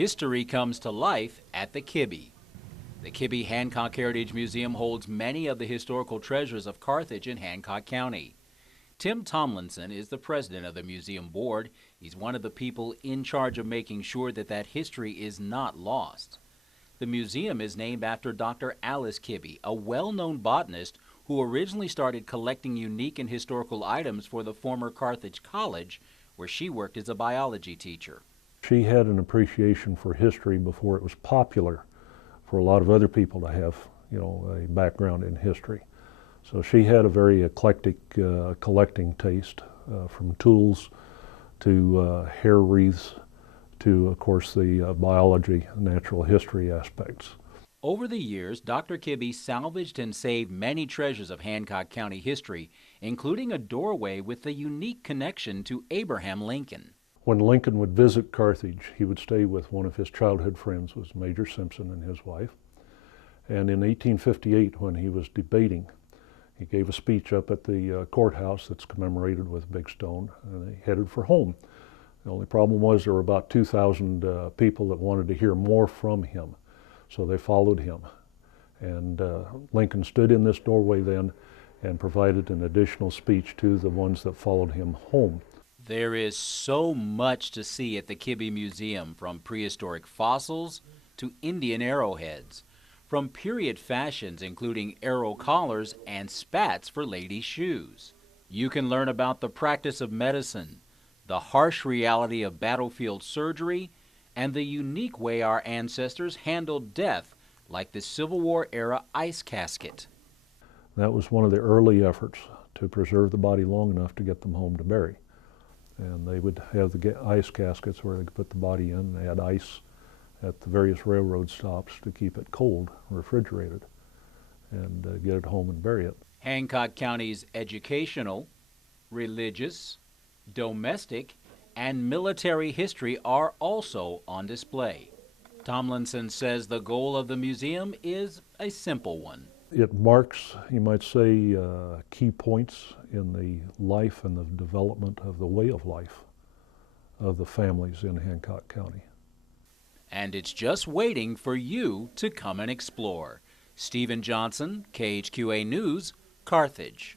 History comes to life at the Kibbe. The Kibbe Hancock Heritage Museum holds many of the historical treasures of Carthage and Hancock County. Tim Tomlinson is the president of the museum board. He's one of the people in charge of making sure that history is not lost. The museum is named after Dr. Alice Kibbe, a well-known botanist who originally started collecting unique and historical items for the former Carthage College, where she worked as a biology teacher. She had an appreciation for history before it was popular for a lot of other people to have, a background in history. So she had a very eclectic collecting taste, from tools to hair wreaths to, of course, the biology, natural history aspects. Over the years, Dr. Kibbe salvaged and saved many treasures of Hancock County history, including a doorway with a unique connection to Abraham Lincoln. When Lincoln would visit Carthage, he would stay with one of his childhood friends, was Major Simpson and his wife. And in 1858, when he was debating, he gave a speech up at the courthouse that's commemorated with a big stone, and they headed for home. The only problem was there were about 2,000 people that wanted to hear more from him, so they followed him. And Lincoln stood in this doorway then and provided an additional speech to the ones that followed him home. There is so much to see at the Kibbe Museum, from prehistoric fossils to Indian arrowheads, from period fashions including arrow collars and spats for ladies' shoes. You can learn about the practice of medicine, the harsh reality of battlefield surgery, and the unique way our ancestors handled death, like the Civil War era ice casket. That was one of the early efforts to preserve the body long enough to get them home to bury. And they would have the ice caskets where they could put the body in. They had ice at the various railroad stops to keep it cold, refrigerated, and get it home and bury it. Hancock County's educational, religious, domestic, and military history are also on display. Tomlinson says the goal of the museum is a simple one. It marks, you might say, key points in the life and the development of the way of life of the families in Hancock County. And it's just waiting for you to come and explore. Stephen Johnson, KHQA News, Carthage.